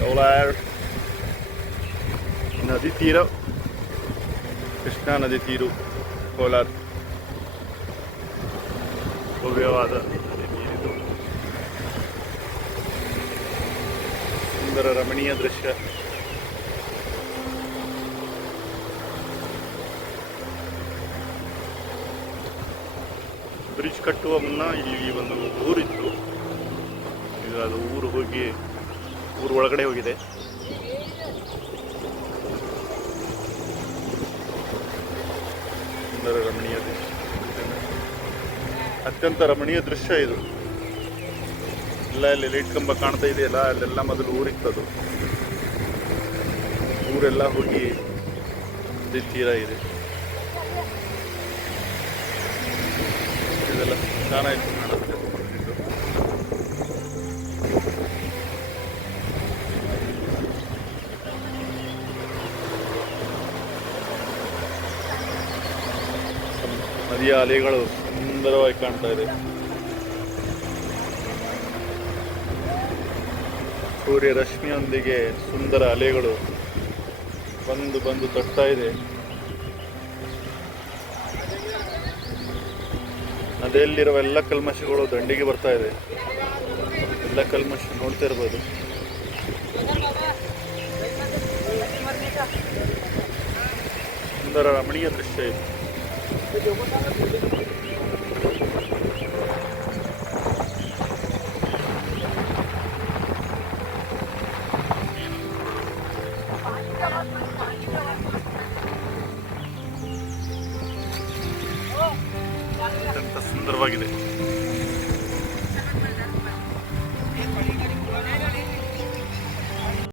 ಕೋಲಾರ ನದಿ ತೀರ, ಕೃಷ್ಣಾ ನದಿ ತೀರು ಕೋಲಾರ ಭವ್ಯವಾದ ನದಿ ತೀರಿದು ಸುಂದರ ರಮಣೀಯ ದೃಶ್ಯ. ಬ್ರಿಡ್ಜ್ ಕಟ್ಟುವ ಮುನ್ನ ಇಲ್ಲಿ ಒಂದು ಊರಿತ್ತು. ಈಗ ಅದು ಊರು ಹೋಗಿ ಊರು ಒಳಗಡೆ ಹೋಗಿದೆ. ಸುಂದರ ರಮಣೀಯ ದೃಶ್ಯ, ಅತ್ಯಂತ ರಮಣೀಯ ದೃಶ್ಯ ಇದು. ಎಲ್ಲ ಇಲ್ಲಿ ಲೈಟ್ ಕಂಬ ಕಾಣ್ತಾ ಇದೆಯಲ್ಲ, ಅಲ್ಲೆಲ್ಲ ಮೊದಲು ಊರಿತ್ತದು. ಊರೆಲ್ಲ ಹೋಗಿ ನದಿ ತೀರ ಇದೆ. ಇದೆಲ್ಲ ಚೆನ್ನಾಗಿತ್ತು ಕಾಣುತ್ತೆ. ನದಿಯ ಅಲೆಗಳು ಸುಂದರವಾಗಿ ಕಾಣ್ತಾ ಇದೆ. ಸೂರ್ಯ ರಶ್ಮಿಯೊಂದಿಗೆ ಸುಂದರ ಅಲೆಗಳು ಬಂದು ಬಂದು ತಟ್ತಾ ಇದೆ. ನದಿಯಲ್ಲಿರುವ ಎಲ್ಲ ಕಲ್ಮಶಗಳು ದಂಡಿಗೆ ಬರ್ತಾ ಇದೆ. ಎಲ್ಲ ಕಲ್ಮಶ ನೋಡ್ತಾ ಇರ್ಬೋದು. ಸುಂದರ ರಮಣೀಯ ದೃಶ್ಯ ಇದು.